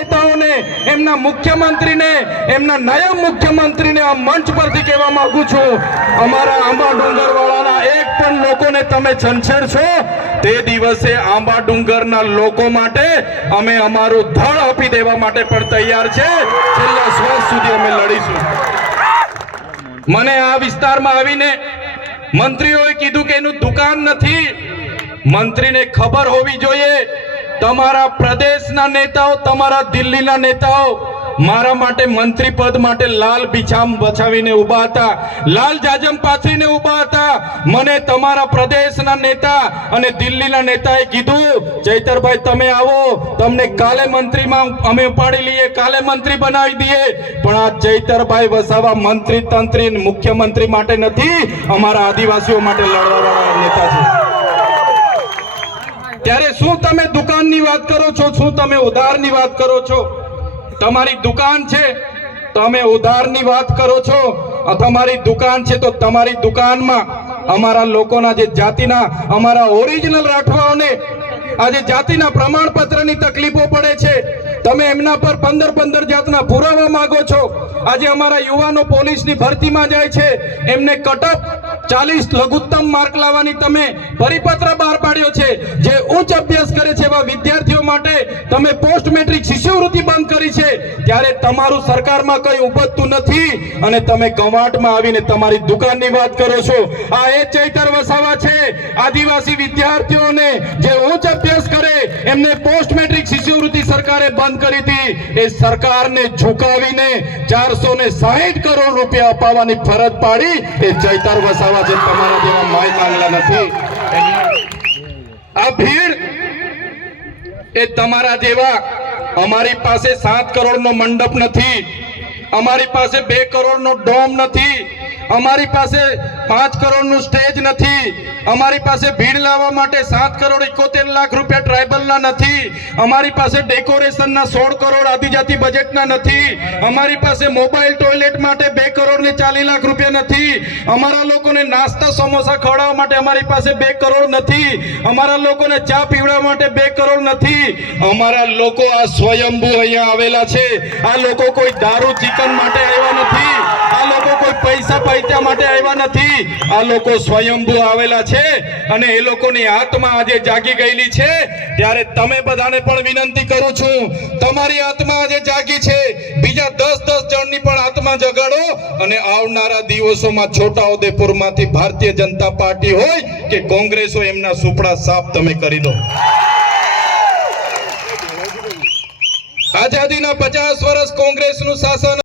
નેતાઓને, એમના મુખ્યમંત્રીને, એમના નાયબ મુખ્યમંત્રીને આ મંચ પરથી કહેવા માંગુ છું, અમારા આંબા ડુંગરવાળાના એક પણ લોકોને તમે છંછેડશો તે દિવસે આંબા ડુંગરના લોકો માટે અમે અમારું ધડ આપી દેવા માટે પણ તૈયાર છે. છેલ્લા શ્વાસ સુધી અમે લડીશું. મને આ વિસ્તારમાં આવીને મંત્રીઓએ કીધું કે એનું દુકાન નથી. મંત્રીને ખબર હોવી જોઈએ, તમારા પ્રદેશના નેતાઓ, તમારા દિલ્હીના નેતાઓ મારા માટે મંત્રી પદ માટે લાલ બિછામ બછાવીને ઊભા હતા, લાલ જાજમ પાથરીને ઊભા હતા. મને તમારા પ્રદેશના નેતા અને દિલ્હીના નેતાએ કીધું, ચૈતરભાઈ તમે આવો, તમને કાલે મંત્રીમાં અમે ઉપાડી લઈએ, કાલે મંત્રી બનાવી દઈએ. પણ આ ચૈતરભાઈ વસાવા મંત્રી તંત્રી મુખ્યમંત્રી માટે નથી, અમારા આદિવાસીઓ માટે લડવાવાળા નેતા છે. ત્યારે શું તમે દુકાનની વાત કરો છો? શું તમે ઉધારની વાત કરો છો? તમારી દુકાન છે, તમે ઉધારની વાત કરો છો. તમારી દુકાન છે તો તમારી દુકાનમાં અમારા લોકોના જે જાતિના, અમારા ઓરિજિનલ રાઠવાઓને આજે જાતિના પ્રમાણપત્રની તકલીફો પડે છે, તમે એમના પર 15 જાતના પુરાવા માંગો છો. આજે અમારા યુવાનો પોલીસની ભરતીમાં જાય છે, એમને કટઅપ 40 લઘુત્તમ માર્ક લાવવાની તમે પરિપત્ર બહાર પાડ્યો છે. જે ઉચ્ચ અભ્યાસ કરે છે એવા વિદ્યાર્થીઓ માટે તમે પોસ્ટ મેટ્રિક શિષ્યવૃત્તિ બંધ કરી છે. ત્યારે તમારું સરકારમાં કંઈ ઉપજતું નથી અને તમે કવાંટમાં આવીને તમારી દુકાનની વાત કરો છો. આ એ ચૈતર વસાવા છે, આદિવાસી વિદ્યાર્થીઓને જે ઉચ્ચ અભ્યાસ કરે એમને પોસ્ટ મેટ્રિક શિષ્યવૃત્તિ સરકારે બંધ કરી હતી. એ સરકારને ઝુકાવીને 460 કરોડ રૂપિયા અપાવવાની ફરજ પાડી એ ચૈતર વસાવા છે. તમારા જેવા માય માંગલા નથી. આ ભીડ એ તમારા જેવા, અમારી પાસે 7 કરોડનો મંડપ નથી, અમારી પાસે 2 કરોડનો ડોમ નથી, અમારી પાસે 5 કરોડનું સ્ટેજ નથી, અમારી પાસે ભીડ લાવવા માટે 7 કરોડ 71 લાખ રૂપિયા ટ્રાઇબલના નથી, અમારી પાસે ડેકોરેશનના 16 કરોડ આદિજાતિ બજેટના નથી, અમારી પાસે મોબાઈલ ટોયલેટ માટે 2 કરોડ ને 40 લાખ રૂપિયા નથી, અમારા લોકોને નાસ્તા સમોસા ખવડાવવા માટે અમારી પાસે 2 કરોડ નથી, અમારા લોકોને ચા પીવડાવવા માટે 2 કરોડ નથી. અમારા લોકો આ સ્વયંભૂ અહીંયા આવેલા છે. આ લોકો કોઈ દારૂ ચિકન માટે આવ્યા નથી, આ લોકો કોઈ પૈસા પૈસા માટે આવ્યા નથી. આ લોકો સ્વયંભૂ આવેલા છે અને એ લોકોની આત્મા આજે જાગી ગયેલી છે. ત્યારે તમે બધાને પણ વિનંતી કરું છું, તમારી આત્મા આજે જાગી છે, બીજા 10 જણની પણ આત્મા જગાડો અને આવનારા દિવસોમાં છોટાઉદેપુરમાંથી ભારતીય જનતા પાર્ટી હોય કે કોંગ્રેસ હોય, એમના સુપડા સાફ તમે કરી દો. આઝાદીના 50 વર્ષ કોંગ્રેસનું શાસન